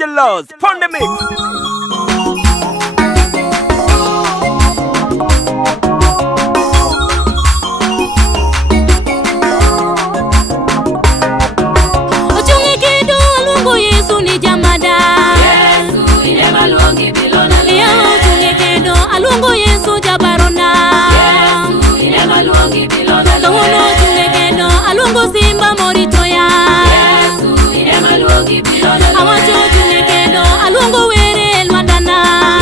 DJ Loz, Pon the Mix. Alungu Yesu jabarona Yesu inema luongi bilona Kahuno chungekendo alungu simba moritoya Yesu inema luongi bilona Awacho chungekendo alungu were lwandana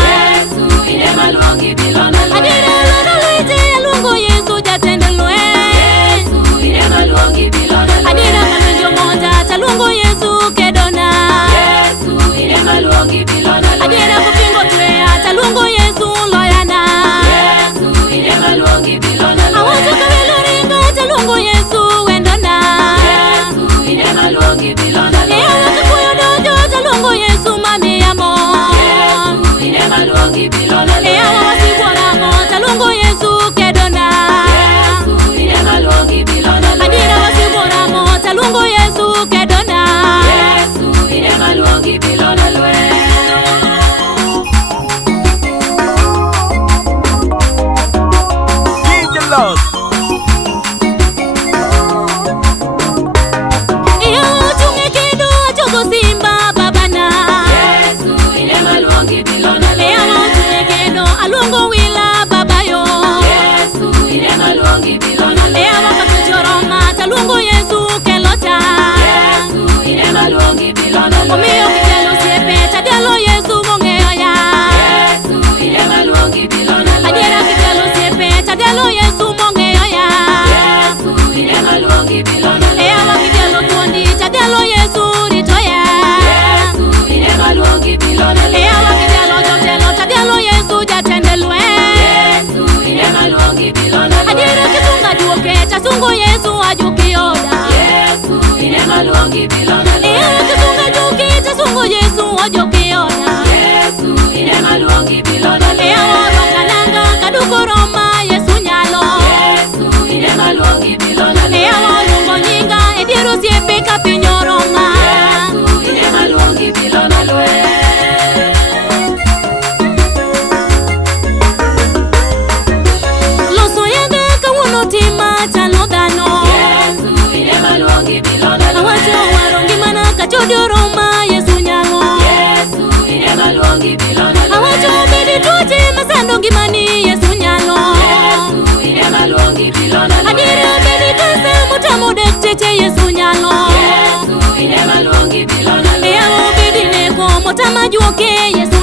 Yesu inema luongi bilona Adira lwana luite alungu Yesu jatendelwe Yesu inema luongi bilona Adira kalunjo moja talungu Yesu kedona Yesu inema luongi bilona Adira kupingo tuea talungu Yesu Yesu wendona Yesu inema luongi bilona Leo wakikuyo dojo talungu Yesu mami amo Yesu inema luongi bilona Leo wasiboramo talungu Yesu kedona Yesu inema luongi bilona Adira wasiboramo talungu Yesu kedona Yesu inema luongi bilona lwe DJ Loz. Alungu wila babayo Yesu inema luongi bilona Lea wakatujoroma talungu Yesu kelota Yesu inema luongi bilona Umiyo kijalo siepe tadialo Yesu mongeo ya Yesu inema luongi bilona Adira kijalo siepe tadialo Yesu mongeo ya Yesu inema luongi bilona Lea wakijalo tuondi tadialo Yesu ritoya Yesu inema luongi bilona Lea wakijalo jotelo tadialo Yesu jatendelwe Yesu inema luongi bilona Adira kisunga duoke tasungu Yesu ajukioda Yesu inema luongi bilona Lea kisunga duoke tasungu Yesu ajukioda Yesu inema luongi bilona Lea worokalanga kadukoroma Yesu nyalo Yesu inema luongi bilona Lea walungo nyinga ediru siepe kapinyoroma Yesu inema luongi bilona lwe Chodoroma Yesu nyalo Yesu inema luongi bilona Awacho bedi tuti masando ngimani Yesu nyalo Yesu inema luongi bilona Adira bedi kase mutamu dekteche Yesu nyalo Yesu inema luongi bilona Lea bedi neko mutama juoke Yesu